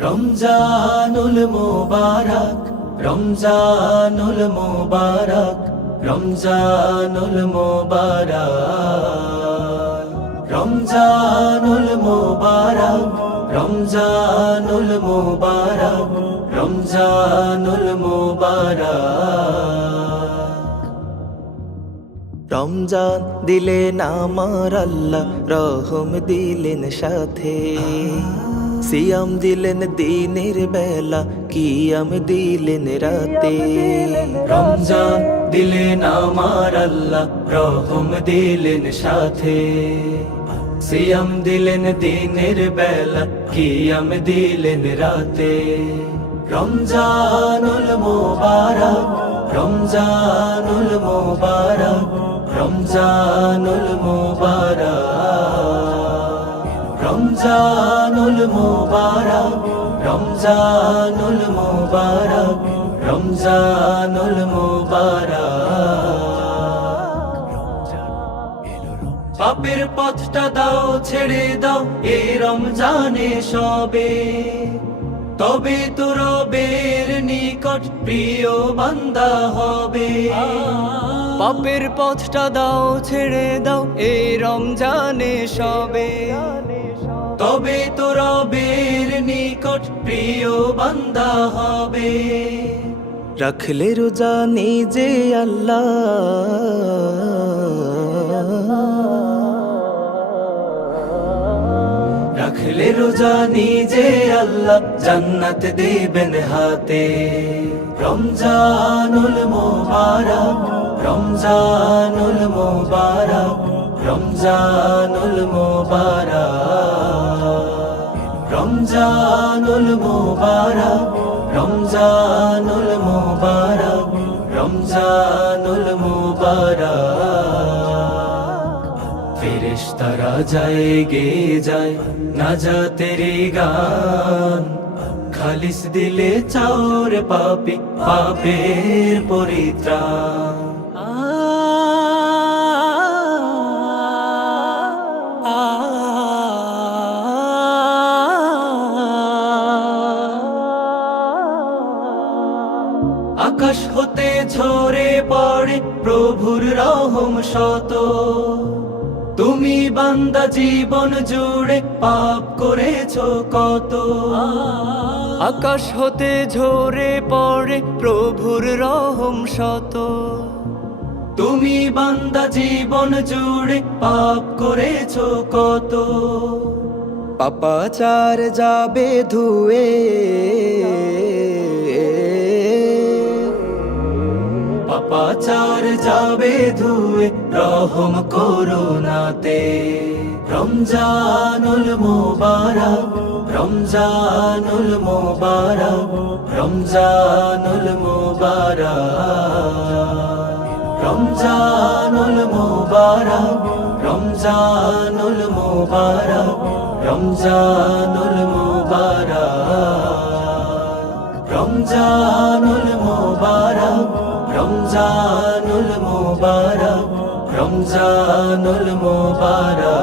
রমজানুল মুবারক রমজানুল মুবারক রমজানুল মুবারক রমজানুল মুবারক রমজানুল মুবারক রমজানুল মুবারক। রমজান দিলেন আমার আল্লাহ, রহম দিলেন সাথে। সিয়াম দিলেন দিনের বেলা, কিয়াম দিলেন রাতে। রমজান দিলেন আমার আল্লাহ, রহম দিলেন সাথে। সিয়াম দিলেন দিনের বেলা, কিয়াম দিলেন রাতে। রমজানুল মুবারক রমজানুল মুবারক রমজানুল মুবারক। রমজানুল মুবারক রমজানুল মুবারক রমজানুল মুবারক। পাপের পথটা দাও, ছেড়ে দাও, এ রমজানে সবে। তবে তোর বের নিকট প্রিয় বান্দা হবে। পাপের পথটা দাও, ছেড়ে দাও এই রমজানে সবে। তবে তো রবের নিকট প্রিয় বান্দা হবে। রাখলে রোজা নিজে আল্লাহ। রাখলে রোজা নিজে আল্লাহ জান্নাত দেবেন হাতে। রমজানুল মোবারক রমজানুল মোবারক রমজানুল মোবারক। রমজানুল মোবারক রমজানুল মোবারক রমজানুল মোবারক। ফেরেশতারা যায় গে যায় না যা তেরি গান। খালিস দিলে চাওর পাপি, পাপের পরিত্রাণ। আকাশ হতে ঝরে পড়ে প্রভুর রহম শত। তুমি বান্দা জীবন জুড়ে পাপ করেছ কত। আকাশ হতে ঝরে পড়ে প্রভুর রহম শত। তুমি বান্দা জীবন জুড়ে পাপ করেছ কত। পাপাচার যাবে ধুয়ে। পাপাচার যাবে ধুয়ে, রহম করুণাতে। রমজানুল মোবারক রমজানুল মোবারক রমজানুল মোবারক। রমজানুল মোবারক রমজানুল মোবারক রমজানুল মোবারক। রমজানুল মোবারক রমজানুল মোবারক রমজানুল মোবারক।